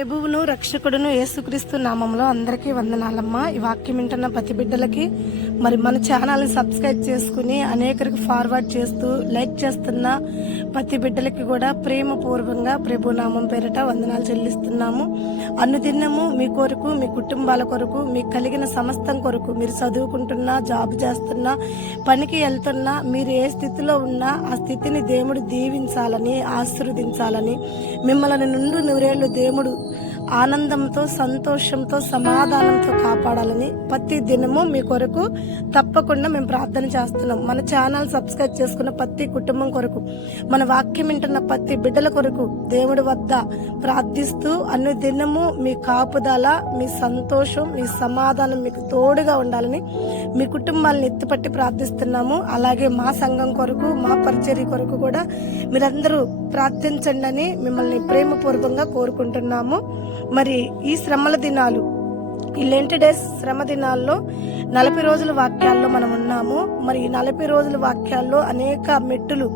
ప్రభువును రక్షకుడును యేసుక్రీస్తు నామంలో అందరికీ వందనాలమ్మా. ఈ వాక్యం వింటున్న ప్రతి బిడ్డలకి మరి మన ఛానల్ని సబ్స్క్రైబ్ చేసుకుని అనేకరికి ఫార్వర్డ్ చేస్తూ లైక్ చేస్తున్న ప్రతి బిడ్డలకి కూడా ప్రేమపూర్వకంగా ప్రభు నామం పేరిట వందనాలు చెల్లిస్తున్నాము. అనుదినము మీ కొరకు, మీ కుటుంబాల కొరకు, మీకు కలిగిన సమస్తం కొరకు, మీరు చదువుకుంటున్నా, జాబ్ చేస్తున్నా, పనికి వెళ్తున్నా, మీరు ఏ స్థితిలో ఉన్నా ఆ స్థితిని దేవుడు దీవించాలని, ఆశీర్వదించాలని, మిమ్మల్ని నుండి నూరేళ్లు దేవుడు ఆనందంతో, సంతోషంతో, సమాధానంతో కాపాడాలని ప్రతి దినము మీ కొరకు తప్పకుండా మేము ప్రార్థన చేస్తున్నాం. మన ఛానల్ సబ్స్క్రైబ్ చేసుకున్న ప్రతి కుటుంబం కొరకు, మన వాక్యం వింటున్న ప్రతి బిడ్డల కొరకు దేవుడి వద్ద ప్రార్థిస్తూ అన్ని దినము మీ కాపుదల, మీ సంతోషం, మీ సమాధానం మీకు తోడుగా ఉండాలని మీ కుటుంబాలను ఎత్తుపట్టి ప్రార్థిస్తున్నాము. అలాగే మా సంఘం కొరకు, మా పరిచర్య కొరకు కూడా మీరందరూ ప్రార్థించండి అని మిమ్మల్ని ప్రేమపూర్వకంగా కోరుకుంటున్నాము. మరి ఈ శ్రమల దినాలు, ఈ లెంట్ డేస్ శ్రమ దినాల్లో 40 రోజుల వాక్యాల్లో మనం ఉన్నాము. మరి ఈ 40 రోజుల వాక్యాల్లో అనేక మెట్టులు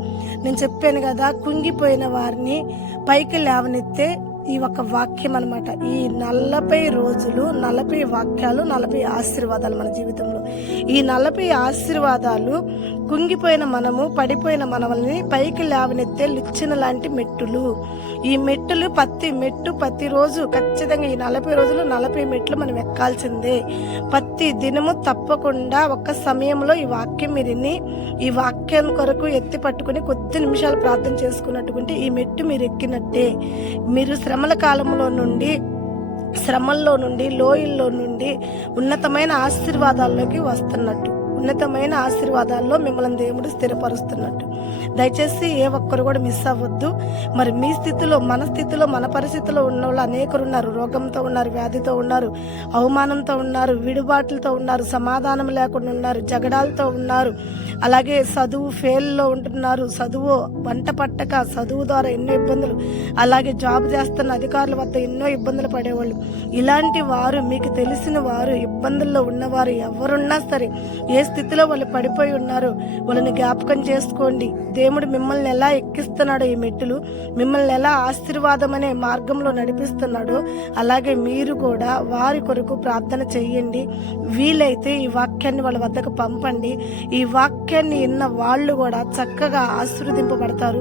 నేను చెప్పాను కదా, కుంగిపోయిన వారిని పైకి లేవనెత్తే ఈ ఒక వాక్యం అనమాట. ఈ 40 రోజులు, 40 వాక్యాలు, 40 ఆశీర్వాదాలు మన జీవితంలో. ఈ 40 ఆశీర్వాదాలు కుంగిపోయిన మనము, పడిపోయిన మనల్ని పైకి లేవనెత్తే లుచ్చిన లాంటి మెట్టులు. ఈ మెట్టులు ప్రతి రోజు ఖచ్చితంగా ఈ 40 రోజులు 40 మెట్లు మనం ఎక్కాల్సిందే. ప్రతి దినము తప్పకుండా ఒక్క సమయంలో ఈ వాక్యం మీరు విని, ఈ వాక్యం కొరకు ఎత్తి పట్టుకుని కొద్ది నిమిషాలు ప్రార్థన చేసుకున్నట్టుకుంటే ఈ మెట్టు మీరు ఎక్కినట్టే. మీరు శ్రమల కాలంలో నుండి, శ్రమల్లో నుండి, లోయల్లో నుండి ఉన్నతమైన ఆశీర్వాదాల్లోకి వస్తున్నట్టు, ఉన్నతమైన ఆశీర్వాదాల్లో మిమ్మల్ని దేవుడు స్థిరపరుస్తున్నట్టు. దయచేసి ఏ ఒక్కరు కూడా మిస్ అవ్వద్దు. మరి మీ స్థితిలో, మన స్థితిలో, మన పరిస్థితిలో ఉన్న వాళ్ళు అనేకరు ఉన్నారు. రోగంతో ఉన్నారు, వ్యాధితో ఉన్నారు, అవమానంతో ఉన్నారు, విడుబాట్లతో ఉన్నారు, సమాధానం లేకుండా ఉన్నారు, జగడాలతో ఉన్నారు. అలాగే చదువు ఫెయిల్లో ఉంటున్నారు, చదువు వంట పట్టక, చదువు ద్వారా ఎన్నో ఇబ్బందులు, అలాగే జాబ్ చేస్తున్న అధికారుల వద్ద ఎన్నో ఇబ్బందులు పడేవాళ్ళు. ఇలాంటి వారు, మీకు తెలిసిన వారు, ఇబ్బందుల్లో ఉన్నవారు ఎవరున్నా సరే, ఏ స్థితిలో వాళ్ళు పడిపోయి ఉన్నారో వాళ్ళని జ్ఞాపకం చేసుకోండి. దేవుడు మిమ్మల్ని ఎలా ఎక్కిస్తున్నాడో, ఈ మెట్టులు మిమ్మల్ని ఎలా ఆశీర్వాదం అనే మార్గంలో నడిపిస్తున్నాడో అలాగే మీరు కూడా వారి కొరకు ప్రార్థన చెయ్యండి. వీలైతే ఈ వాక్యాన్ని వాళ్ళ వద్దకు పంపండి. ఈ వాక్యాన్ని విన్న వాళ్ళు కూడా చక్కగా ఆశీర్వదింపబడతారు.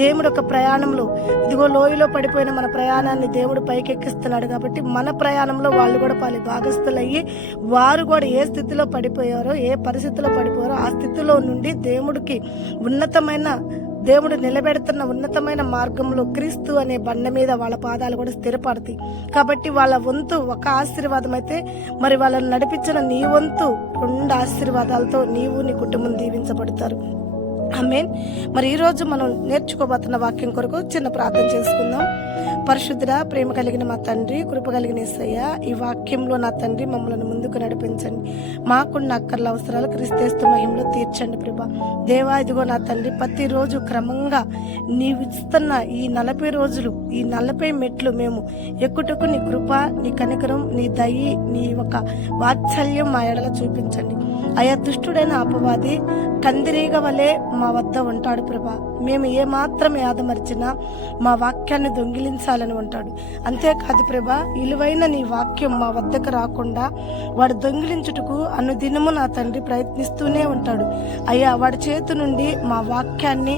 దేవుడు ఒక ప్రయాణంలో, ఇదిగో లోయలో పడిపోయిన మన ప్రయాణాన్ని దేవుడు పైకెక్కిస్తున్నాడు కాబట్టి మన ప్రయాణంలో వాళ్ళు కూడా పాలి భాగస్థులయ్యి వారు కూడా ఏ స్థితిలో పడిపోయారో, ఏ పరిస్థితిలో పడిపోయారో ఆ స్థితిలో నుండి దేవుడికి దేవుడు నిలబెడుతున్న ఉన్నతమైన మార్గంలో క్రీస్తు అనే బండ మీద వాళ్ళ పాదాలు కూడా స్థిరపడతాయి. కాబట్టి వాళ్ళ వంతు ఒక ఆశీర్వాదం అయితే, మరి వాళ్ళని నడిపించిన నీ వంతు 2 ఆశీర్వాదాలతో నీవు, నీ కుటుంబం దీవించబడతారు. ఆమేన్. మరి ఈరోజు మనం నేర్చుకోబోతున్న వాక్యం కొరకు చిన్న ప్రార్థన చేసుకుందాం. పరిశుద్ధుడా, ప్రేమ కలిగిన మా తండ్రి, కృప కలిగిన యేసయ్య, ఈ వాక్యంలో నా తండ్రి మమ్మల్ని ముందుకు నడిపించండి. మాకున్న అక్కర్ల అవసరాలు క్రీస్తు మహిమలో తీర్చండి ప్రభా. దేవా, ఇదిగో నా తండ్రి ప్రతిరోజు క్రమంగా నీవు ఇస్తున్న ఈ 40 రోజులు, ఈ 40 మెట్లు మేము ఎక్కుటకు నీ కృప, నీ కనికరం, నీ దయ, నీ ఒక వాత్సల్యం మా ఎడల చూపించండి. అయా, దుష్టుడైన అపవాది కందిరీగ వలె మా వద్ద ఉంటాడు ప్రభా. మేము ఏమాత్రం యాదమర్చినా మా వాక్యాన్ని దొంగిలించాలని ఉంటాడు. అంతేకాదు ప్రభా, విలువైన నీ వాక్యం మా వద్దకు రాకుండా వాడు దొంగిలించుటకు అనుదినము నా తండ్రి ప్రయత్నిస్తూనే ఉంటాడు. అయ్యా, వాడి చేతి నుండి మా వాక్యాన్ని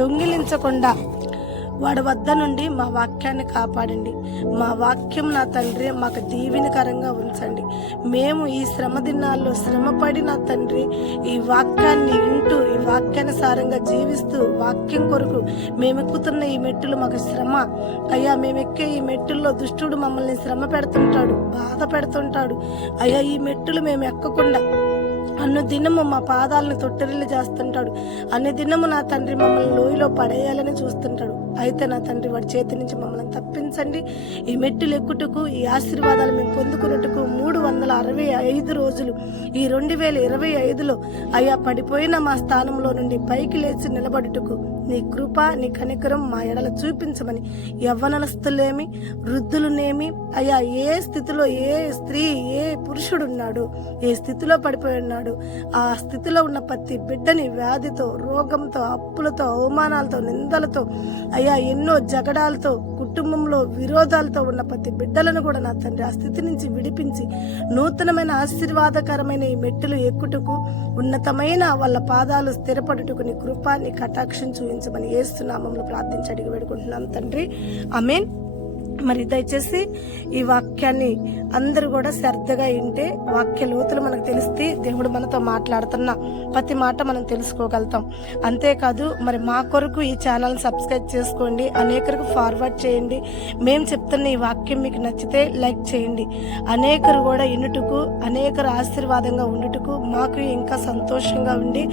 దొంగిలించకుండా వాడి వద్ద నుండి మా వాక్యాన్ని కాపాడండి. మా వాక్యం నా తండ్రి మాకు దీవెనకరంగా ఉంచండి. మేము ఈ శ్రమ దినాల్లో శ్రమపడి నా తండ్రి ఈ వాక్యాన్ని వింటూ, ఈ వాక్యానుసారంగా జీవిస్తూ, వాక్యం కొరకు మేము ఎక్కుతున్న ఈ మెట్టులు మాకు శ్రమ. అయ్యా, మేము ఎక్కే ఈ మెట్టుల్లో దుష్టుడు మమ్మల్ని శ్రమ పెడుతుంటాడు, బాధ పెడుతుంటాడు. అయ్యా, ఈ మెట్టులు మేము ఎక్కకుండా అన్ని దినము మా పాదాలను తొట్టెరిల్లి చేస్తుంటాడు. అన్ని దినము నా తండ్రి మమ్మల్ని లోయలో పడేయాలని చూస్తుంటాడు. అయితే నా తండ్రి వాడి చేతి నుంచి మమ్మల్ని తప్పించండి. ఈ మెట్టులు ఎక్కుటకు, ఈ ఆశీర్వాదాలు మేము పొందుకున్నట్టుకు 365 రోజులు ఈ 2025లో అయ్యా పడిపోయిన మా స్థానంలో నుండి పైకి లేచి నిలబడుటకు నీ కృప, నీ కనికరం మా ఎడల చూపించమని యవ్వనస్తులేమి, వృద్ధులునేమి, అయ్యా ఏ స్థితిలో ఏ స్త్రీ, ఏ పురుషుడున్నాడు, ఏ స్థితిలో పడిపోయి ఉన్నాడు, ఆ స్థితిలో ఉన్న ప్రతి బిడ్డని వ్యాధితో, రోగంతో, అప్పులతో, అవమానాలతో, నిందలతో, అయ్యా ఎన్నో జగడాలతో, కుటుంబంలో విరోధాలతో ఉన్న ప్రతి బిడ్డలను కూడా నా తండ్రి ఆ స్థితి నుంచి విడిపించి నూతనమైన ఆశీర్వాదకరమైన ఈ మెట్టులు ఎక్కుటకు ఉన్నతమైన వాళ్ళ పాదాలు స్థిరపడుటకు నీ కృపాన్ని కటాక్షం చూపించమని యేసు నామములో ప్రార్థించి అడిగి వేడుకుంటున్నాను తండ్రి. ఆమేన్. మరి దయచేసి ఈ వాక్యాన్ని అందరూ కూడా శ్రద్ధగా వింటే వాక్య లోతులు మనకు తెలిస్తే దేవుడు మనతో మాట్లాడుతున్న ప్రతి మాట మనం తెలుసుకోగలుగుతాం. అంతేకాదు మరి మా కొరకు ఈ ఛానల్ సబ్స్క్రైబ్ చేసుకోండి, అనేకరికి ఫార్వర్డ్ చేయండి. మేము చెప్తున్న ఈ వాక్యం మీకు నచ్చితే లైక్ చేయండి. అనేకరు కూడా ఇన్నుటకు అనేకరు ఆశీర్వాదంగా ఉండుటకు మాకు ఇంకా సంతోషంగా ఉండి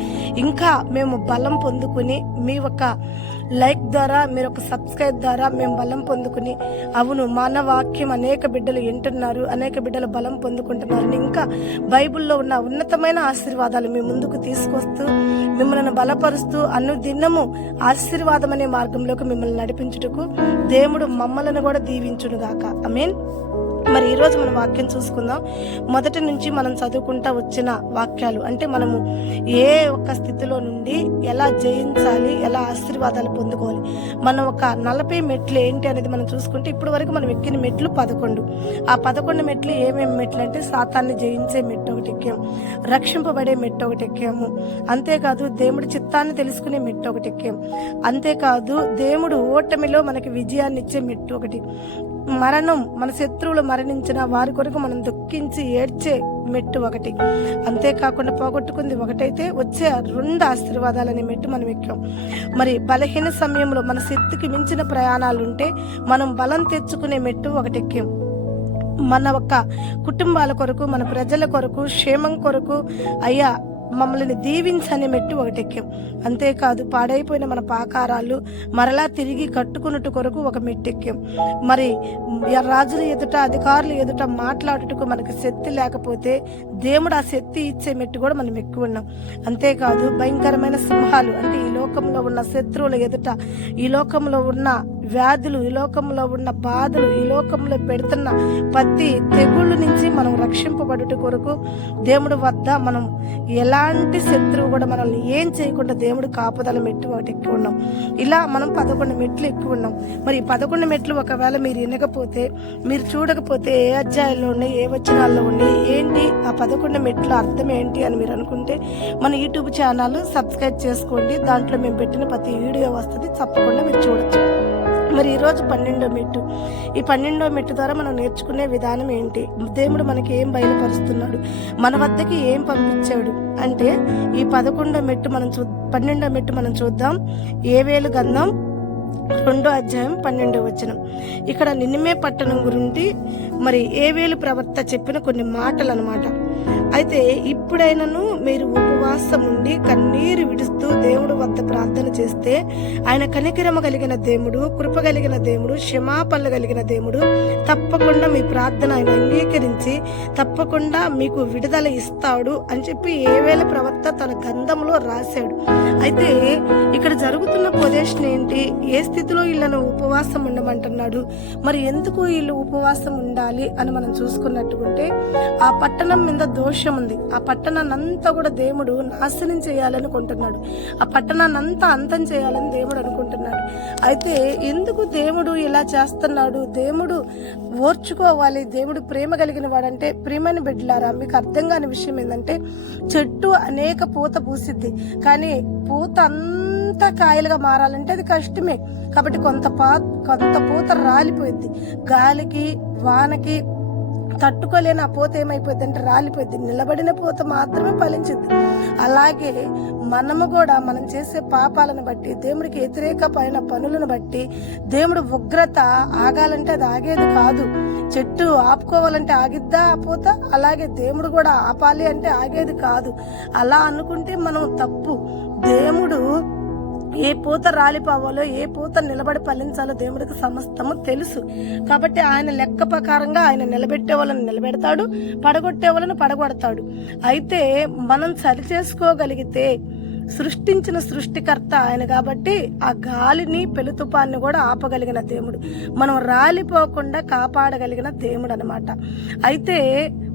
ఇంకా మేము బలం పొందుకుని మీ ఒక లైక్ ద్వారా మీరు ఒక సబ్స్క్రైబ్ ద్వారా మేము బలం పొందుకుని అవును మన వాక్యం అనేక బిడ్డలు వింటున్నారు, అనేక బిడ్డలు బలం పొందుకుంటున్నారని ఇంకా బైబిల్లో ఉన్న ఉన్నతమైన ఆశీర్వాదాలు మీ ముందుకు తీసుకొస్తూ మిమ్మల్ని బలపరుస్తూ అనుదినము ఆశీర్వాదం అనే మార్గంలోకి మిమ్మల్ని నడిపించుటకు దేవుడు మమ్మల్ని కూడా దీవించునుగాక. ఆమేన్. మరి ఈరోజు మనం వాక్యం చూసుకుందాం. మొదటి నుంచి మనం చదువుకుంటా వచ్చిన వాక్యాలు అంటే మనము ఏ ఒక్క స్థితిలో నుండి ఎలా జయించాలి, ఎలా ఆశీర్వాదాలు పొందుకోవాలి. మనం ఒక 40 మెట్లు ఏంటి అనేది మనం చూసుకుంటే ఇప్పటి వరకు మనం ఎక్కిన మెట్లు 11. ఆ 11 మెట్లు ఏమేమి మెట్లు అంటే సాతాన్ని జయించే మెట్టు ఒకటి ఎక్కాము, రక్షింపబడే మెట్టు ఒకటి ఎక్కాము, అంతేకాదు దేవుడి చిత్తాన్ని తెలుసుకునే మెట్టు ఒకటి ఎక్కాము, అంతేకాదు దేవుడు ఓటమిలో మనకి విజయాన్ని ఇచ్చే మెట్టు ఒకటి, మరణం మన శత్రువులు మరణించిన వారి కొరకు మనం దుఃఖించి ఏడ్చే మెట్టు ఒకటి, అంతేకాకుండా పోగొట్టుకుంది ఒకటైతే వచ్చే 2 ఆశీర్వాదాలనే మెట్టు మనం ఎక్కాం. మరి బలహీన సమయంలో మన శక్తికి మించిన ప్రయాణాలుంటే మనం బలం తెచ్చుకునే మెట్టు ఒకటి ఎక్కాం. మన ఒక్క కుటుంబాల కొరకు మన ప్రజల కొరకు క్షేమం కొరకు అయ్యా మమ్మల్ని దీవించని మెట్టు ఒకటి ఎక్కాం. అంతేకాదు పాడైపోయిన మన పాకారాలు మరలా తిరిగి కట్టుకున్నట్టు కొరకు ఒక మెట్టు ఎక్కాం. మరి రాజుల ఎదుట అధికారుల ఎదుట మాట్లాడుటకు మనకు శక్తి లేకపోతే దేవుడు ఆ శక్తి ఇచ్చే మెట్టు కూడా మనం ఎక్కువ ఉన్నాం. అంతేకాదు భయంకరమైన సింహాలు అంటే ఈ లోకంలో ఉన్న శత్రువుల ఎదుట ఈ లోకంలో ఉన్న వ్యాధులు, ఈ లోకంలో ఉన్న బాధలు, ఈ లోకంలో పెడుతున్న ప్రతి తెగుళ్ళు నుంచి మనం రక్షింపబడుట కొరకు దేవుడి వద్ద మనం ఎలాంటి శత్రువు కూడా మనల్ని ఏం చేయకుండా దేవుడు కాపుదల మెట్టు ఒకటి ఎక్కువ ఉన్నాం. ఇలా మనం 11 మెట్లు ఎక్కువ ఉన్నాం. మరి 11 మెట్లు ఒకవేళ మీరు వినకపోతే మీరు చూడకపోతే ఏ అధ్యాయంలో ఉన్నాయి, ఏ వచనాల్లో ఉన్నాయి, ఏంటి ఆ 11 మెట్ల అర్థం ఏంటి అని మీరు అనుకుంటే మన యూట్యూబ్ ఛానల్ సబ్స్క్రైబ్ చేసుకోండి. దాంట్లో మేము పెట్టిన ప్రతి వీడియో వస్తుంది, తప్పకుండా మీరు చూడొచ్చు. మరి ఈరోజు 12వ మెట్టు. ఈ 12వ మెట్టు ద్వారా మనం నేర్చుకునే విధానం ఏంటి, దేవుడు మనకి ఏం బయలుపరుస్తున్నాడు, మన వద్దకి ఏం పంపించాడు అంటే ఈ 11వ మెట్టు మనం 12వ మెట్టు మనం చూద్దాం. ఏవేలు గ్రంథం 2వ అధ్యాయం 12వ వచనం. ఇక్కడ నినివే పట్టణం గురించి మరి ఏవేలు ప్రవక్త చెప్పిన కొన్ని మాటలు అన్నమాట. అయితే ఇప్పుడైనను మీరు ఉపవాసం ఉండి కన్నీరు విడుస్తూ దేవుడు వద్ద ప్రార్థన చేస్తే ఆయన కనికరమ కలిగిన దేవుడు, కృప కలిగిన దేవుడు, క్షమాపణలు కలిగిన దేవుడు తప్పకుండా మీ ప్రార్థన ఆయన అంగీకరించి తప్పకుండా మీకు విడుదల ఇస్తాడు అని చెప్పి ఏవేల ప్రవక్త తన గ్రంథంలో రాశాడు. అయితే ఇక్కడ జరుగుతున్న పొజిషన్ ఏంటి, ఏ స్థితిలో వీళ్ళను ఉపవాసం ఉండమంటున్నాడు, మరి ఎందుకు వీళ్ళు ఉపవాసం ఉండాలి అని మనం చూసుకున్నట్టుకుంటే ఆ పట్టణం మీద దోషం ఉంది. ఆ పట్టణాన్ని అంతా కూడా దేవుడు నాశనం చేయాలనుకుంటున్నాడు, ఆ పట్టణాన్ని అంతా అంతం చేయాలని దేవుడు అనుకుంటున్నాడు. అయితే ఎందుకు దేవుడు ఇలా చేస్తున్నాడు, దేవుడు ఓర్చుకోవాలి, దేవుడు ప్రేమ కలిగిన వాడంటే ప్రేమని బిడ్డలారా మీకు అర్థం కాని విషయం ఏంటంటే చెట్టు అనేక పూత పూసిద్ది, కానీ పూత అంతా కాయలుగా మారాలంటే అది కష్టమే. కాబట్టి కొంత పూత రాలిపోయింది, గాలికి వానకి తట్టుకోలేని ఆ పూత ఏమైపోద్ది అంటే రాలిపోద్ది, నిలబడిన పూత మాత్రమే ఫలించింది. అలాగే మనము కూడా మనం చేసే పాపాలను బట్టి దేవుడికి వ్యతిరేకమైన పనులను బట్టి దేవుడు ఉగ్రత ఆగాలంటే అది ఆగేది కాదు. చెట్టు ఆపుకోవాలంటే ఆగిద్దా ఆ పూత, అలాగే దేవుడు కూడా ఆపాలి అంటే ఆగేది కాదు. అలా అనుకుంటే మనం తప్పు. దేవుడు ఏ పూత రాలిపోవాలో ఏ పూత నిలబడి ఫలించాలో దేవుడికి సమస్తము తెలుసు. కాబట్టి ఆయన లెక్క ప్రకారంగా ఆయన నిలబెట్టే వాళ్ళని నిలబెడతాడు, పడగొట్టే వాళ్ళని పడగొడతాడు. అయితే మనం సరి చేసుకోగలిగితే సృష్టించిన సృష్టికర్త ఆయన కాబట్టి ఆ గాలిని పెలుతుపాన్ని కూడా ఆపగలిగిన దేవుడు, మనం రాలిపోకుండా కాపాడగలిగిన దేవుడు అన్నమాట. అయితే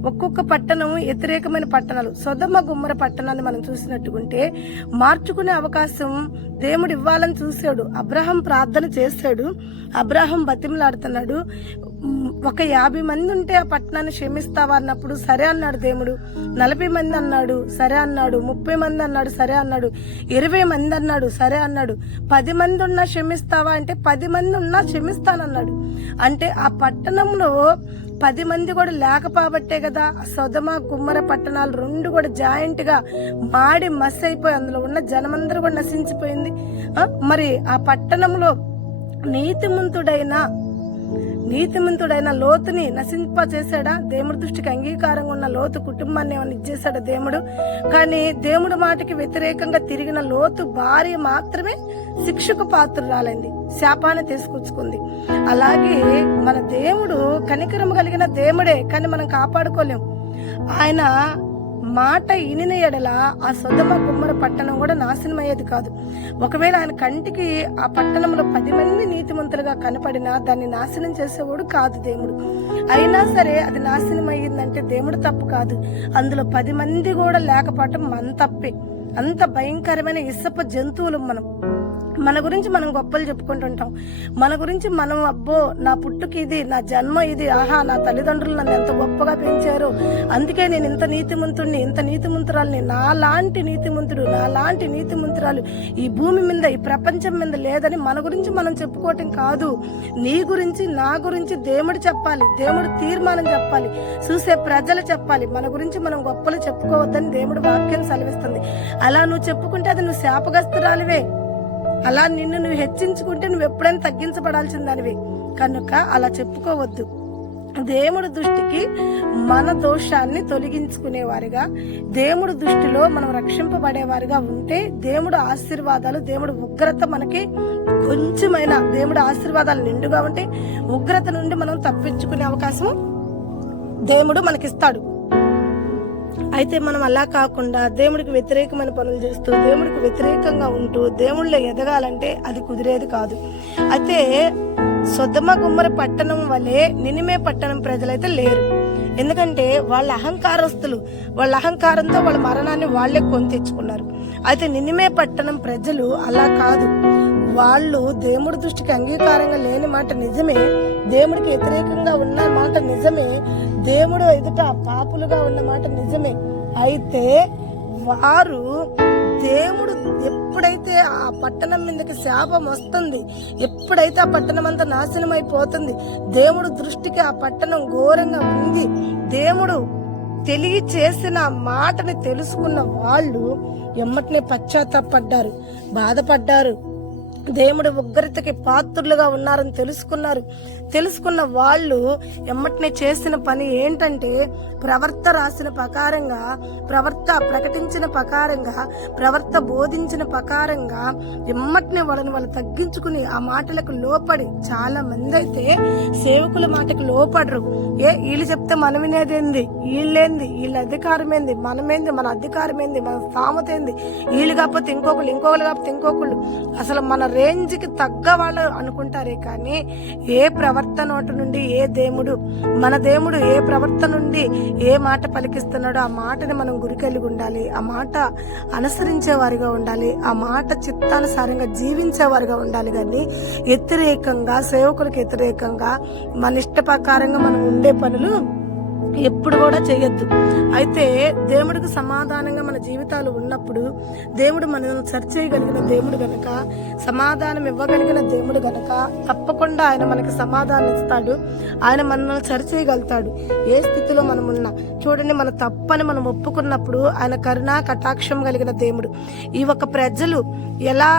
ఒక్కొక్క పట్టణం వ్యతిరేకమైన పట్టణాలు, సొదొమ గుమ్మర పట్టణాన్ని మనం చూసినట్టుకుంటే మార్చుకునే అవకాశం దేవుడు ఇవ్వాలని చూశాడు. అబ్రహాం ప్రార్థన చేశాడు, అబ్రహాం బతిమలాడుతున్నాడు. ఒక 50 మంది ఉంటే ఆ పట్టణాన్ని క్షమిస్తావా అన్నప్పుడు సరే అన్నాడు దేవుడు. 40 మంది అన్నాడు, సరే అన్నాడు. 30 మంది అన్నాడు, సరే అన్నాడు. 20 మంది అన్నాడు, సరే అన్నాడు. 10 మంది ఉన్నా క్షమిస్తావా అంటే 10 మంది ఉన్నా క్షమిస్తానన్నాడు. అంటే ఆ పట్టణంలో 10 మంది కూడా లేకపోబట్టే కదా సొదొమ గుమ్మర పట్టణాలు 2 కూడా జాయింట్ గా మాడి మస్ అయిపోయి అందులో ఉన్న జనమందరూ కూడా నశించిపోయింది. మరి ఆ పట్టణంలో నీతిమంతుడైన లోతుని నశింప చేశాడా? దేవుడి దృష్టికి అంగీకారంగా ఉన్న లోతు కుటుంబాన్ని ఏమైనా ఇచ్చేశాడా దేవుడు? కానీ దేవుడి మాటకి వ్యతిరేకంగా తిరిగిన లోతు భార్య మాత్రమే శిక్షకు పాత్రురాలైంది, శాపాన్ని తీసుకొచ్చుకుంది. అలాగే మన దేవుడు కనికరం కలిగిన దేవుడే, కానీ మనం కాపాడుకోలేం. ఆయన మాట ఇనిన ఎడల ఆ సొదొమ గుమ్మర పట్టణం కూడా నాశనం అయ్యేది కాదు. ఒకవేళ ఆయన కంటికి ఆ పట్టణంలో 10 మంది నీతిమంతులుగా కనపడినా దాన్ని నాశనం చేసేవాడు కాదు దేవుడు. అయినా సరే అది నాశనం అయ్యిందంటే దేవుడు తప్పు కాదు, అందులో 10 మంది కూడా లేకపోవటం మన తప్పే. అంత భయంకరమైన ఇసప జంతువులు మనం. మన గురించి మనం గొప్పలు చెప్పుకుంటుంటాం, మన గురించి మనం అబ్బో నా పుట్టుకి ఇది, నా జన్మ ఇది, ఆహా నా తల్లిదండ్రులు నన్ను ఎంత గొప్పగా పెంచారు, అందుకే నేను ఇంత నీతిమంతుడిని, ఇంత నీతిమంతురాలని, నాలాంటి నీతిమంతుడు, నాలాంటి నీతిమంతురాలు ఈ భూమి మీద, ఈ ప్రపంచం మీద లేదని మన గురించి మనం చెప్పుకోవటం కాదు. నీ గురించి, నా గురించి దేవుడు చెప్పాలి, దేవుడు తీర్మానం చెప్పాలి, చూసే ప్రజలు చెప్పాలి. మన గురించి మనం గొప్పలు చెప్పుకోవద్దని దేవుడు వాక్యం సెలవిస్తుంది. అలా నువ్వు చెప్పుకుంటే అది నువ్వు శాపగ్రస్తురాలివే. అలా నిన్ను నువ్వు హెచ్చించుకుంటే నువ్వు ఎప్పుడైనా తగ్గించబడాల్సిందానివి. కనుక అలా చెప్పుకోవద్దు. దేవుడి దృష్టికి మన దోషాన్ని తొలగించుకునేవారిగా, దేవుడి దృష్టిలో మనం రక్షింపబడేవారిగా ఉంటే దేవుడు ఆశీర్వాదాలు, దేవుడు ఉగ్రత మనకి కొంచెమైనా దేవుడు ఆశీర్వాదాలు నిండుగా ఉంటే ఉగ్రత నుండి మనం తప్పించుకునే అవకాశం దేవుడు మనకిస్తాడు. అయితే మనం అలా కాకుండా దేవుడికి వ్యతిరేకమైన పనులు చేస్తూ, దేవుడికి వ్యతిరేకంగా ఉంటూ దేవుళ్ళో ఎదగాలంటే అది కుదిరేది కాదు. అయితే సొదొమ గుమ్మర పట్టణం వలె నినివే పట్టణం ప్రజలైతే లేరు. ఎందుకంటే వాళ్ళ అహంకారస్తులు, వాళ్ళ అహంకారంతో వాళ్ళ మరణాన్ని వాళ్లే కొని తెచ్చుకున్నారు. అయితే నినివే పట్టణం ప్రజలు అలా కాదు. వాళ్ళు దేవుడి దృష్టికి అంగీకారంగా లేని మాట నిజమే, దేవుడికి వ్యతిరేకంగా ఉన్న మాట నిజమే, దేవుడు ఎదుట పాపులుగా ఉన్న మాట నిజమే. అయితే వారు దేవుడు ఎప్పుడైతే ఆ పట్టణం మీదకి శాపం వస్తుంది, ఎప్పుడైతే ఆ పట్టణం అంతా నాశనం అయిపోతుంది, దేవుడు దృష్టికి ఆ పట్టణం ఘోరంగా ఉంది, దేవుడు తెలియచేసిన మాటని తెలుసుకున్న వాళ్ళు ఎమ్మటనే పశ్చాత్తాపడ్డారు, బాధపడ్డారు. దేవుడు ఉగ్రతకి పాత్రులుగా ఉన్నారని తెలుసుకున్న వాళ్ళు ఎమ్మటనే చేసిన పని ఏంటంటే ప్రవర్త రాసిన ప్రకారంగా, ప్రవర్త ప్రకటించిన ప్రకారంగా, ప్రవర్త బోధించిన ప్రకారంగా ఎమ్మటనే వాళ్ళు తగ్గించుకుని ఆ మాటలకు లోపడి, చాలా మంది అయితే సేవకుల మాటకు లోపడరు. వీళ్ళు చెప్తే మనం వినేదేంది, వీళ్ళేంది, వీళ్ళ అధికారం ఏంది, మనమేంది, మన అధికారం ఏంది, మన స్థామత ఏంది, వీళ్ళు కాకపోతే ఇంకొకళ్ళు, ఇంకొకళ్ళు కాకపోతే ఇంకొకళ్ళు, అసలు మన రేంజ్కి తగ్గ వాళ్ళు అనుకుంటారే. కానీ ఏ ప్రవర్తన నుండి ఏ దేవుడు, మన దేవుడు ఏ ప్రవర్తన నుండి ఏ మాట పలికిస్తున్నాడో ఆ మాటని మనం గురికెళ్ళి ఉండాలి, ఆ మాట అనుసరించే వారిగా ఉండాలి, ఆ మాట చిత్తానుసారంగా జీవించేవారిగా ఉండాలి. కానీ వ్యతిరేకంగా, సేవకులకు వ్యతిరేకంగా, మన ఇష్ట ప్రకారంగా మనం ఉండే పనులు ఎప్పుడు కూడా చేయొద్దు. అయితే దేవుడికి సమాధానంగా మన జీవితాలు ఉన్నప్పుడు, దేవుడు మనల్ని సరి చేయగలిగిన దేవుడు గనక, సమాధానం ఇవ్వగలిగిన దేవుడు గనక తప్పకుండా ఆయన మనకి సమాధానం ఇస్తాడు. ఆయన మనల్ని సరి చేయగలుగుతాడు ఏ స్థితిలో మనం ఉన్నా. చూడండి, మన తప్పని మనం ఒప్పుకున్నప్పుడు ఆయన కరుణా కటాక్షం కలిగిన దేవుడు. ఈ ఒక ప్రజలు ఎలా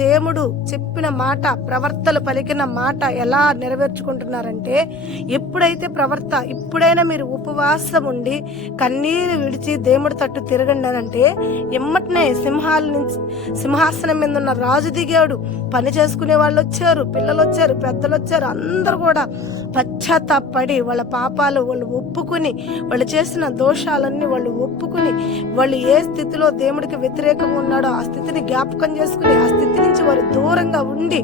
దేవుడు చెప్పిన మాట, ప్రవర్తలు పలికిన మాట ఎలా నెరవేర్చుకుంటున్నారంటే, ఇప్పుడైనా మీరు ఉపవాసం ఉండి కన్నీరు విడిచి దేవుడి తట్టు తిరగండి అంటే ఎమ్మటనే సింహాసనం మీద ఉన్న రాజు దిగాడు. పని చేసుకునే వాళ్ళు వచ్చారు, పిల్లలు వచ్చారు, పెద్దలు వచ్చారు. అందరూ కూడా పశ్చాత్తాపడి వాళ్ళ పాపాలు వాళ్ళు ఒప్పుకుని, వాళ్ళు చేసిన దోషాలన్నీ వాళ్ళు ఒప్పుకుని, వాళ్ళు ఏ స్థితిలో దేవుడికి వ్యతిరేకంగా ఉన్నాడో ఆ స్థితిని జ్ఞాపకం చేసుకుని, ఆ స్థితి నుంచి వారు దూరంగా ఉండి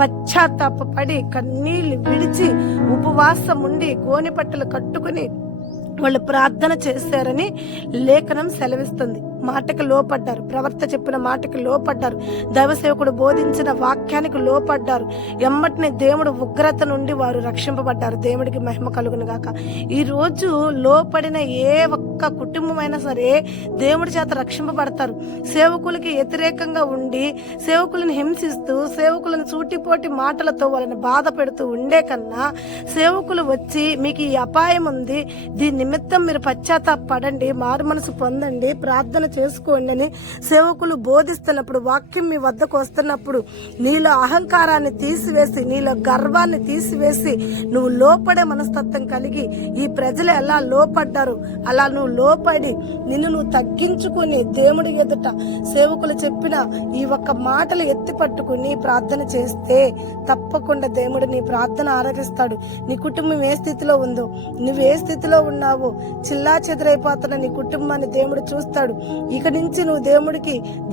పశ్చాత్తాపడి కన్నీళ్లు విడిచి ఉపవాసం ఉండి గోనె పట్టలు కట్టుకుని వాళ్ళు ప్రార్థన చేశారని లేఖనం సెలవిస్తుంది. మాటకు లోపడ్డారు, ప్రవర్త చెప్పిన మాటకు లోపడ్డారు, దైవసేవకుడు బోధించిన వాక్యానికి లోపడ్డారు. ఎమ్మటిని దేవుడు ఉగ్రత నుండి వారు రక్షింపబడ్డారు. దేవుడికి మహిమ కలుగును గాక. ఈ రోజు లోపడిన ఏ ఒక్క కుటుంబమైనా సరే దేవుడి చేత రక్షింపబడతారు. సేవకులకి వ్యతిరేకంగా ఉండి సేవకులను హింసిస్తూ సేవకులను సూటిపోటి మాటలతో వాళ్ళని బాధ పెడుతూ ఉండే కన్నా, సేవకులు వచ్చి మీకు ఈ అపాయం ఉంది, దీని నిమిత్తం మీరు పశ్చాత్తాపడండి, మారు మనసు పొందండి, ప్రార్థన చేసుకోండి అని సేవకులు బోధిస్తున్నప్పుడు, వాక్యం మీ వద్దకు వస్తున్నప్పుడు నీలో అహంకారాన్ని తీసివేసి, నీలో గర్వాన్ని తీసివేసి, నువ్వు లోపడే మనస్తత్వం కలిగి ఈ ప్రజలు ఎలా లోపడ్డారు అలా నువ్వు లోపడి నిన్ను నువ్వు తగ్గించుకుని దేవుడి ఎదుట సేవకులు చెప్పిన ఈ ఒక్క మాటలు ఎత్తి పట్టుకుని ప్రార్థన చేస్తే తప్పకుండా దేవుడు నీ ప్రార్థన ఆరాధిస్తాడు. నీ కుటుంబం ఏ స్థితిలో ఉందో, నువ్వు ఏ స్థితిలో ఉన్నావో, చిల్లా చెదిరైపోతున్న నీ కుటుంబాన్ని దేవుడు చూస్తాడు. ఇక నుంచి నువ్వు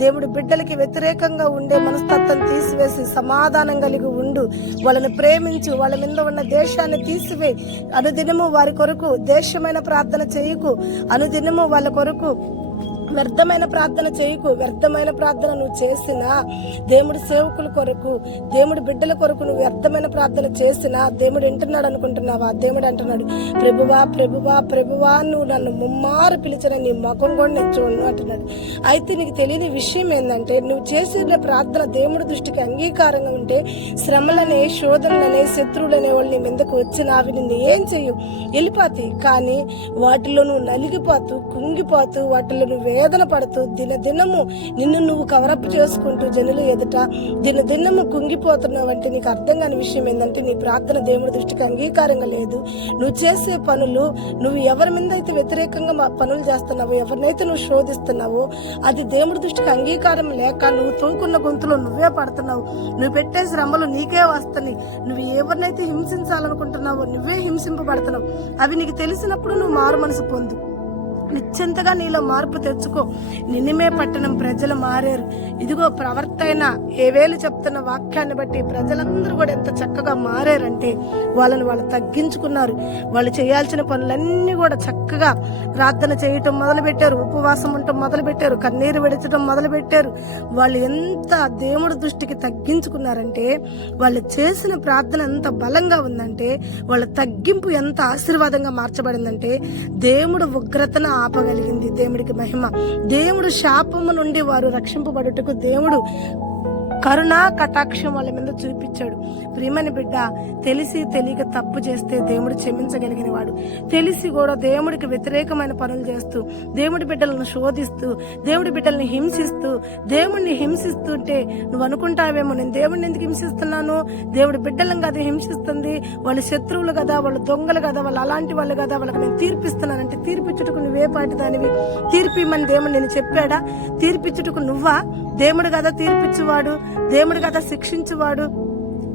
దేవుడి బిడ్డలకి వ్యతిరేకంగా ఉండే మనస్తత్వం తీసివేసి సమాధానం కలిగి ఉండు. వాళ్ళని ప్రేమించు, వాళ్ళ మీద ఉన్న దేశాన్ని తీసివేయి. అనుదినము వారి కొరకు దేశమైన ప్రార్థన చేయకు, అనుదినము వాళ్ళ కొరకు వ్యర్థమైన ప్రార్థన చేయకు. వ్యర్థమైన ప్రార్థన నువ్వు చేసినా, దేవుడి సేవకుల కొరకు, దేవుడి బిడ్డల కొరకు నువ్వు వ్యర్థమైన ప్రార్థన చేసినా దేవుడు వింటున్నాడు అనుకుంటున్నావా? దేవుడు అంటున్నాడు, ప్రభువా ప్రభువా ప్రభువా నువ్వు నన్ను ముమ్మారు పిలిచిన నీ ముఖం కూడా నేను చూడను అంటున్నాడు. అయితే నీకు తెలియని విషయం ఏంటంటే, నువ్వు చేసిన ప్రార్థన దేవుడి దృష్టికి అంగీకారంగా ఉంటే శ్రమలనే, శోధనలనే, శత్రువులనే వాళ్ళు నీ మీదకు వచ్చిన అవి నిన్ను ఏం చెయ్యు, వెళ్ళిపోతాయి. కానీ వాటిలో నువ్వు నలిగిపోతూ, కుంగిపోతూ, వాటిలో నువ్వు వేదన పడుతూ, దినదినము నిన్ను నువ్వు కవరప్ చేసుకుంటూ జనుల ఎదుట దినదినము కుంగిపోతున్నావంటే నీకు అర్థం కాని విషయం ఏంటంటే, నీ ప్రార్థన దేవుడి దృష్టికి అంగీకారంగా లేదు. నువ్వు చేసే పనులు, నువ్వు ఎవరి మీద అయితే వ్యతిరేకంగా పనులు చేస్తున్నావో, ఎవరినైతే నువ్వు శోధిస్తున్నావో అది దేవుడి దృష్టికి అంగీకారం లేక నువ్వు తూకున్న గొంతులో నువ్వే పడుతున్నావు. నువ్వు పెట్టే శ్రమలు నీకే వస్తున్నాయి. నువ్వు ఎవరినైతే హింసించాలనుకుంటున్నావో నువ్వే హింసింపబడుతున్నావు. అవి నీకు తెలిసినప్పుడు నువ్వు మారు మనసు పొందు. నిశ్చింతగా నీలో మార్పు తెచ్చుకో. నినివే పట్టణం ప్రజలు మారారు. ఇదిగో ప్రవర్తైన ఏవేలు చెప్తున్న వాక్యాన్ని బట్టి ప్రజలందరూ కూడా ఎంత చక్కగా మారారంటే, వాళ్ళు తగ్గించుకున్నారు. వాళ్ళు చేయాల్సిన పనులన్నీ కూడా చక్కగా ప్రార్థన చేయటం మొదలుపెట్టారు, ఉపవాసం ఉండటం మొదలుపెట్టారు, కన్నీరు విడచడం మొదలుపెట్టారు. వాళ్ళు ఎంత దేవుడి దృష్టికి తగ్గించుకున్నారంటే, వాళ్ళు చేసిన ప్రార్థన ఎంత బలంగా ఉందంటే, వాళ్ళ తగ్గింపు ఎంత ఆశీర్వాదంగా మార్చబడిందంటే, దేవుడు ఉగ్రతను ఆపగలిగింది. దేవుడికి మహిమ. దేవుడు శాపము నుండి వారు రక్షింపబడుటకు దేవుడు కరుణా కటాక్షం వాళ్ళ మీద చూపించాడు. ప్రియమని బిడ్డ, తెలిసి తెలియక తప్పు చేస్తే దేవుడు క్షమించగలిగిన వాడు. తెలిసి కూడా దేవుడికి వ్యతిరేకమైన పనులు చేస్తూ, దేవుడి బిడ్డలను శోధిస్తూ, దేవుడి బిడ్డల్ని హింసిస్తూ, దేవుడిని హింసిస్తుంటే నువ్వు అనుకుంటావేమో, నేను దేవుడిని ఎందుకు హింసిస్తున్నాను, దేవుడి బిడ్డలను కదా హింసిస్తుంది, వాళ్ళు శత్రువులు కదా, వాళ్ళు దొంగలు కదా, వాళ్ళు అలాంటి వాళ్ళు కదా, వాళ్ళకి నేను తీర్పిస్తున్నానంటే తీర్పిచ్చుటకు నువ్వే పాటి దానివి? తీర్పిమని దేవుడు నేను చెప్పాడా? తీర్పిచ్చుటకు నువ్వా? దేవుడు కదా తీర్పిచ్చువాడు, దేవుడు కదా శిక్షించువాడు.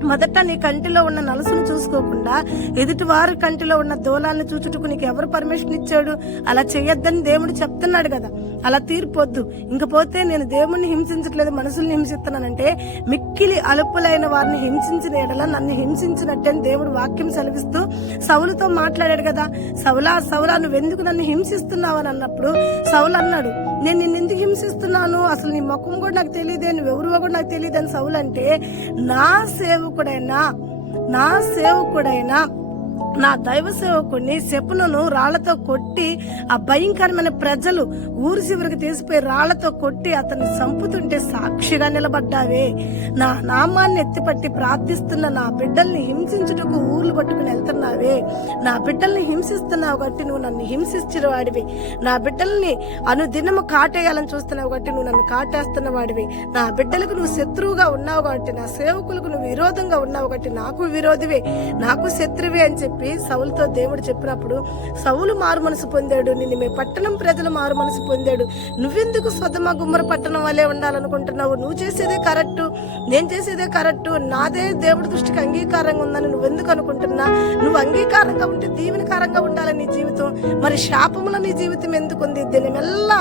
మొదట నీ కంటిలో ఉన్న నలుసును చూసుకోకుండా ఎదుటి వారి కంటిలో ఉన్న దూలాన్ని చూచుటకు నీకు ఎవరు పర్మిషన్ ఇచ్చాడు? అలా చేయొద్దని దేవుడు చెప్తున్నాడు కదా. అలా తీర్పొద్దు. ఇంకపోతే నేను దేవుణ్ణి హింసించట్లేదు, మనుషుల్ని హింసిస్తున్నానంటే, మిక్కిలి అలుపులైన వారిని హింసించిన ఎడల నన్ను హింసించినట్టే అని దేవుడు వాక్యం సెలవిస్తూ సౌలుతో మాట్లాడాడు కదా. సౌలా నువ్వెందుకు నన్ను హింసిస్తున్నావు అని అన్నప్పుడు సౌలు అన్నాడు, నేను నిన్ను ఎందుకు హింసిస్తున్నాను, అసలు నీ ముఖం కూడా నాకు తెలియదే, నువ్వెవరువో కూడా నాకు తెలియదు అని సౌలు అంటే, నా సేవకుడైనా నా దైవ సేవకుడిని శపునను రాళ్లతో కొట్టి ఆ భయంకరమైన ప్రజలు ఊరి చివరికి తీసిపోయి రాళ్లతో కొట్టి అతన్ని చంపుతుంటే సాక్షిగా నిలబడ్డావే. నా నామాన్ని ఎత్తిపట్టి ప్రార్థిస్తున్న నా బిడ్డల్ని హింసించుటకు ఊర్లు పట్టుకుని వెళ్తున్నావే. నా బిడ్డల్ని హింసిస్తున్నావు కాబట్టి నువ్వు నన్ను హింసించిన వాడివి. నా బిడ్డల్ని అనుదినము కాటేయాలని చూస్తున్నావు కాబట్టి నువ్వు నన్ను కాటేస్తున్న వాడివి. నా బిడ్డలకు నువ్వు శత్రువుగా ఉన్నావు కాబట్టి, నా సేవకులకు నువ్వు విరోధంగా ఉన్నావు కాబట్టి నాకు విరోధివే, నాకు శత్రువే అని చెప్పి సౌలుతో దేవుడు చెప్పినప్పుడు సౌలు మారు మనసు పొందాడు. నిన్ను పట్టణం ప్రజలు మారు మనసు పొందాడు. నువ్వెందుకు సొదమ గుమ్మర పట్టణం వల్లే ఉండాలనుకుంటున్నావు? నువ్వు చేసేదే కరెక్టు, నేను చేసేదే కరెక్టు, నాదే దేవుడి దృష్టికి అంగీకారంగా ఉందని నువ్వెందుకు అనుకుంటున్నా? నువ్వు అంగీకారంగా ఉంటే దీవెనకారంగా ఉండాలి నీ జీవితం. మరి శాపములో నీ జీవితం ఎందుకుంది? దినమెల్లా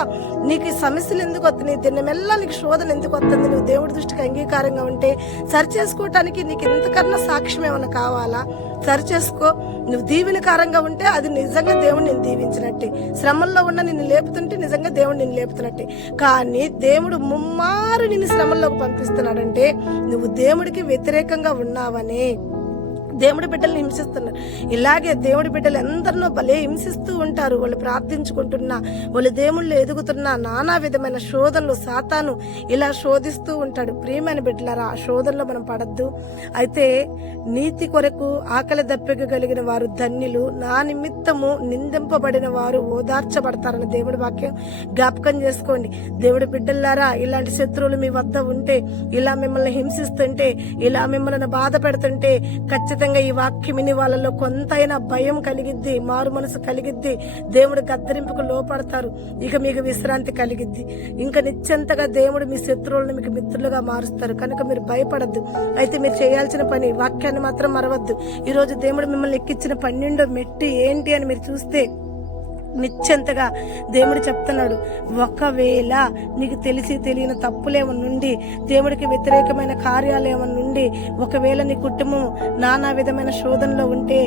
నీకు సమస్యలు ఎందుకు వస్తున్నాయి? దినమెల్లా నీకు శోధన ఎందుకు వస్తుంది? నువ్వు దేవుడి దృష్టికి అంగీకారంగా ఉంటే సరి చేసుకోవటానికి నీకు ఇంతకన్నా సాక్ష్యం ఏమైనా కావాలా? సరి చేసుకో. నువ్వు దీవెనకారంగా ఉంటే అది నిజంగా దేవుడు నిన్ను దీవించినట్టే. శ్రమల్లో ఉన్న నిన్ను లేపుతుంటే నిజంగా దేవుడు నిన్ను లేపుతున్నట్టే. కానీ దేవుడు ముమ్మారు నిన్ను శ్రమల్లోకి పంపిస్తున్నాడంటే నువ్వు దేవుడికి వ్యతిరేకంగా ఉన్నావని. దేవుడి బిడ్డల్ని హింసిస్తున్నారు. ఇలాగే దేవుడి బిడ్డలు ఎందరినో భలే హింసిస్తూ ఉంటారు. వాళ్ళు ప్రార్థించుకుంటున్నా, వాళ్ళు దేవుళ్ళు ఎదుగుతున్నా, నానా విధమైన శోధనలు సాతాను ఇలా శోధిస్తూ ఉంటాడు. ప్రియమైన బిడ్డలారా, ఆ శోధనలో మనం పడద్దు. అయితే నీతి కొరకు ఆకలి దప్పిక కలిగిన వారు ధన్యులు, నా నిమిత్తము నిందింపబడిన వారు ఓదార్చబడతారని దేవుడి వాక్యం జ్ఞాపకం చేసుకోండి. దేవుడి బిడ్డలారా, ఇలాంటి శత్రువులు మీ వద్ద ఉంటే, ఇలా మిమ్మల్ని హింసిస్తుంటే, ఇలా మిమ్మల్ని బాధ పెడుతుంటే ఖచ్చితంగా ఈ వాక్యం విని వాళ్ళలో కొంతైనా భయం కలిగిద్ది, మారు మనసు కలిగిద్ది, దేవుడి గద్దరింపుకు లోపడతారు. ఇక మీకు విశ్రాంతి కలిగిద్ది. ఇంకా నిశ్చంతగా దేవుడు మీ శత్రువులను మీకు మిత్రులుగా మారుస్తారు. కనుక మీరు భయపడద్దు. అయితే మీరు చేయాల్సిన పని, వాక్యాన్ని మాత్రం మరవద్దు. ఈ రోజు దేవుడు మిమ్మల్ని ఎక్కించిన 12వ మెట్టు ఏంటి అని మీరు చూస్తే నిశ్చంతగా దేవుడు చెప్తున్నాడు, ఒకవేళ నీకు తెలిసి తెలియని తప్పులేమనుండి, దేవుడికి వ్యతిరేకమైన కార్యాలు ఏమనుండి, ఒకవేళ నీ కుటుంబం నానా విధమైన శోధనలో ఉంటే,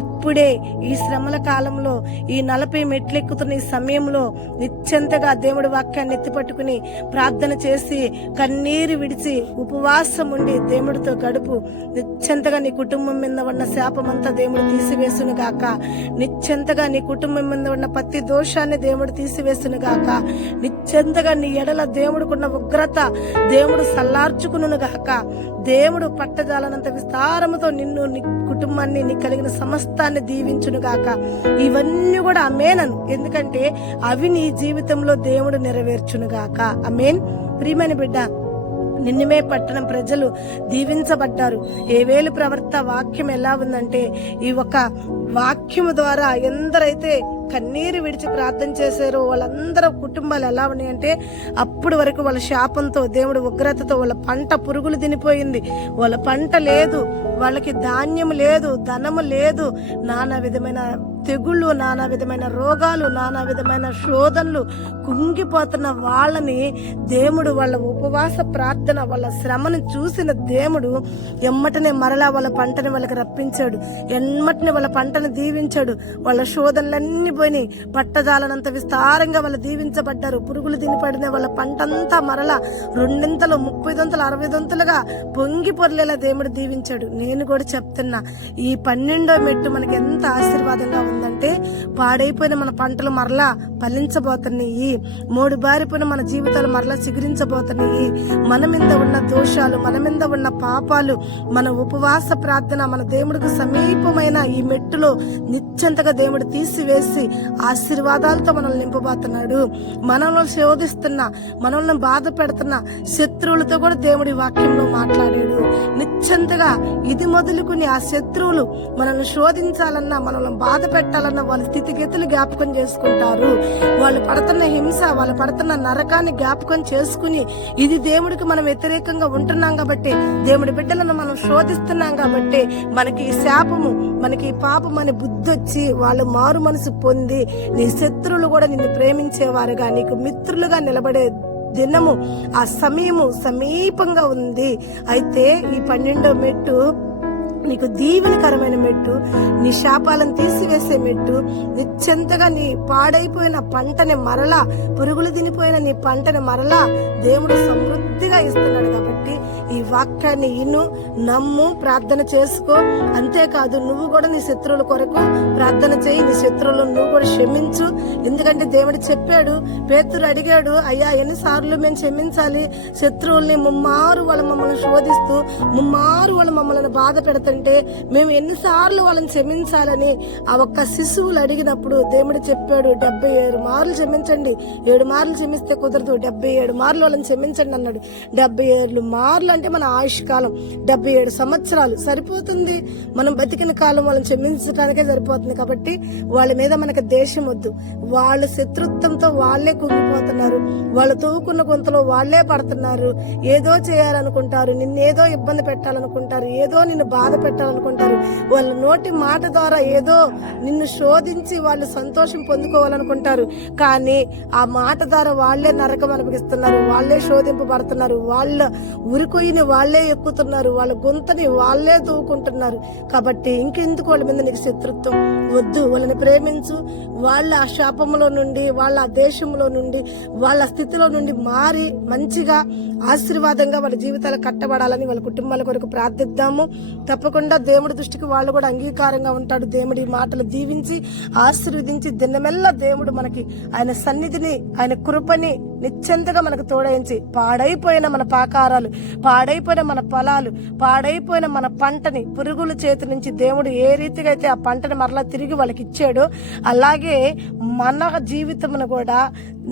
ఇప్పుడే ఈ శ్రమల కాలంలో, ఈ 40 మెట్లు ఎక్కుతున్న ఈ సమయంలో నిశ్చంతగా దేవుడి వాక్యాన్ని ఎత్తిపట్టుకుని ప్రార్థన చేసి కన్నీరు విడిచి ఉపవాసం ఉండి దేవుడితో గడుపు. నిశ్చంతగా నీ కుటుంబం మీద ఉన్న శాపమంతా దేవుడు తీసివేసును గాక. నిశ్చంతగా నీ కుటుంబం మీద ఉన్న ప్రతి దోషాన్ని దేవుడు తీసివేసును గాక. నిశ్చంతగా నీ ఎడల దేవుడుకున్న ఉగ్రత దేవుడు సల్లార్చుకును గాక. దేవుడు పట్టజాలనంత విస్తారముతో నిన్ను, నీ కుటుంబాన్ని, నీ కలిగిన సమస్తాన్ని దీవించును గాక. ఇవన్నీ కూడా అమేనను, ఎందుకంటే అవి నీ జీవితంలో దేవుడు నెరవేర్చును గాక. అమేన్. ప్రియమైన బిడ్డ, నిన్నమే పట్టణం ప్రజలు దీవించబడ్డారు. ఏవేలు ప్రవర్త వాక్యం ఎలా ఉందంటే, ఈ ఒక వాక్యము ద్వారా ఎందరైతే కన్నీరు విడిచి ప్రార్థన చేశారో వాళ్ళందరూ కుటుంబాలు ఎలా ఉన్నాయంటే, అప్పుడు వరకు వాళ్ళ శాపంతో, దేవుడు ఉగ్రతతో వాళ్ళ పంట పురుగులు తినిపోయింది. వాళ్ళ పంట లేదు, వాళ్ళకి ధాన్యం లేదు, ధనము లేదు, నానా విధమైన తెగుళ్ళు, నానా విధమైన రోగాలు, నానా విధమైన శోధనలు కుంగిపోతున్న వాళ్ళని దేవుడు వాళ్ళ ఉపవాస ప్రార్థన, వాళ్ళ శ్రమను చూసిన దేవుడు ఎమ్మటనే మరలా వాళ్ళ పంటని వాళ్ళకి రప్పించాడు. ఎమ్మటనే వాళ్ళ పంటను దీవించాడు. వాళ్ళ శోధనలన్నీ పోయి పట్టజాలనంత విస్తారంగా వాళ్ళు దీవించబడ్డారు. పురుగులు తినిపడిన వాళ్ళ పంటంతా మరలా 2 30 60 పొంగి పొర్లేలా దేవుడు దీవించాడు. నేను కూడా చెప్తున్నా, ఈ 12వ మెట్టు మనకి ఎంత ఆశీర్వాదంగా ఉందంటే, పాడైపోయిన మన పంటలు మరలా ఫలించబోతున్నాయి. మూడు బారిపోయిన మన జీవితాలు మరలా చిగురించబోతున్నాయి. మన మీద ఉన్న దోషాలు, మన మీద ఉన్న పాపాలు, మన ఉపవాస ప్రార్థన, మన దేవుడికి సమీపమైన ఈ మెట్టులో నిశ్చంతగా దేవుడు తీసివేసి ఆశీర్వాదాలతో మనల్ని నింపబోతున్నాడు. మనల్ని శోధిస్తున్న, మనల్ని బాధ పెడుతున్న శత్రువులతో కూడా దేవుడి వాక్యంలో మాట్లాడాడు. నిశ్చంతగా ఇది మొదలుకుని ఆ శత్రువులు మనల్ని శోధించాలన్నా, మనల్ని బాధ పెట్టాలన్నా వాళ్ళ స్థితిగతులు జ్ఞాపకం చేసుకుంటారు. వాళ్ళు పడుతున్న హింస, వాళ్ళు పడుతున్న నరకాన్ని జ్ఞాపకం చేసుకుని, ఇది దేవుడికి మనం వ్యతిరేకంగా ఉంటున్నాం కాబట్టి, దేవుడి బిడ్డలను మనం శోధిస్తున్నాం కాబట్టి, మనకి శాపము, మనకి పాపం అనే బుద్ధి వచ్చి వాళ్ళు మారు మనసు పొంది నీ శత్రువులు కూడా నిన్ను ప్రేమించేవారుగా, నీకు మిత్రులుగా నిలబడే దినము, ఆ సమయము సమీపంగా ఉంది. అయితే ఈ 12వ మెట్టు నీకు దీవెనకరమైన మెట్టు, నీ శాపాలను తీసివేసే మెట్టు, నిశ్చంతగా నీ పాడైపోయిన పంటని మరలా, పురుగులు తినిపోయిన నీ పంటని మరలా దేవుడు సమృద్ధిగా ఇస్తున్నాడు. కాబట్టి ఈ వాక్యాన్ని ఇను, నమ్ము, ప్రార్థన చేసుకో. అంతేకాదు నువ్వు కూడా నీ శత్రువుల కొరకు ప్రార్థన చేయి. నీ శత్రువులను నువ్వు కూడా క్షమించు. ఎందుకంటే దేవుడు చెప్పాడు, పేతురు అడిగాడు, అయ్యా ఎన్నిసార్లు మేము క్షమించాలి శత్రువుల్ని? ముమ్మారు వాళ్ళు మమ్మల్ని శోధిస్తూ, ముమ్మారు వాళ్ళు మమ్మల్ని బాధ పెడుతుంటే మేము ఎన్నిసార్లు వాళ్ళని క్షమించాలని ఆ ఒక్క శిశువులు అడిగినప్పుడు దేవుడు చెప్పాడు, 77 మార్లు క్షమించండి. 7 మార్లు క్షమిస్తే కుదరదు, 77 మార్లు వాళ్ళని క్షమించండి అన్నాడు. 77 మార్లు అంటే మన ఆయుష్ కాలం 77 సంవత్సరాలు సరిపోతుంది. మనం బతికిన కాలం వాళ్ళని క్షమించడానికే సరిపోతుంది. కాబట్టి వాళ్ళ మీద మనకు దేశం వద్దు. వాళ్ళ శత్రుత్వంతో వాళ్ళే కుంగిపోతున్నారు, వాళ్ళు తవ్వుకున్న గుంతలో వాళ్ళే పడుతున్నారు. ఏదో చేయాలనుకుంటారు, నిన్నేదో ఇబ్బంది పెట్టాలనుకుంటారు, ఏదో నిన్ను బాధ పెట్టాలనుకుంటారు. వాళ్ళ నోటి మాట ద్వారా ఏదో నిన్ను శోధించి వాళ్ళు సంతోషం పొందుకోవాలనుకుంటారు. కానీ ఆ మాట ద్వారా వాళ్ళే నరకం అనిపిస్తున్నారు, వాళ్ళే శోధింపబడుతున్నారు, వాళ్ళ ఉరికొయ్యిని వాళ్ళే ఎక్కుతున్నారు, వాళ్ళ గొంతని వాళ్ళే తవ్వుకుంటున్నారు. కాబట్టి ఇంకెందుకు వాళ్ళ మీద నీకు శత్రుత్వం వద్దు. వాళ్ళని ప్రేమించు. వాళ్ళ ఆ శాపంలో నుండి, వాళ్ళ దేశంలో నుండి, వాళ్ళ స్థితిలో నుండి మారి మంచిగా ఆశీర్వాదంగా వాళ్ళ జీవితాలు కట్టబడాలని వాళ్ళ కుటుంబాల కొరకు ప్రార్థిద్దాము. తప్పకుండా దేవుడి దృష్టికి వాళ్ళు కూడా అంగీకారంగా ఉంటాడు. దేవుడి మాటలు దీవించి ఆశీర్వదించి దినమెల్లా దేవుడు మనకి ఆయన సన్నిధిని, ఆయన కృపని నిశ్చంతగా మనకు తోడయించి పాడైపోయిన మన పాకారాలు, పాడైపోయిన మన పొలాలు, పాడైపోయిన మన పంటని పురుగుల చేతి నుంచి దేవుడు ఏ రీతిగా అయితే ఆ పంటని మరలా తిరిగి వాళ్ళకి ఇచ్చాడో అలాగే మన జీవితమును కూడా,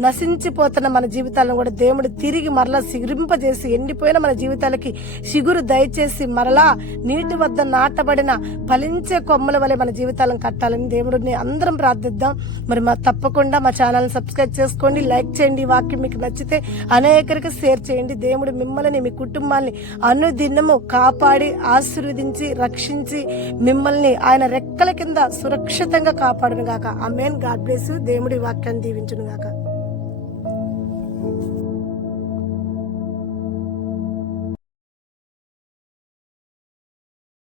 నశించిపోతున్న మన జీవితాలను కూడా దేవుడు తిరిగి మరలా సిగురింపజేసి, ఎండిపోయిన మన జీవితాలకి సిగురు దయచేసి మరలా నీటి వద్ద నాటబడిన ఫలించే కొమ్మల వలె మన జీవితాలను కట్టాలని దేవుడిని అందరం ప్రార్థిద్దాం. మరి తప్పకుండా మా ఛానల్ సబ్స్క్రైబ్ చేసుకోండి, లైక్ చేయండి. ఈ వాక్యం మీకు నచ్చితే అనేకరికి షేర్ చేయండి. దేవుడు మిమ్మల్ని, మీ కుటుంబాన్ని అనుదినము కాపాడి ఆశీర్వదించి రక్షించి మిమ్మల్ని ఆయన రెక్కల కింద సురక్షితంగా కాపాడును గాక. ఆమేన్. God bless you. దేవుడి వాక్యాన్ని దీవించును గాక.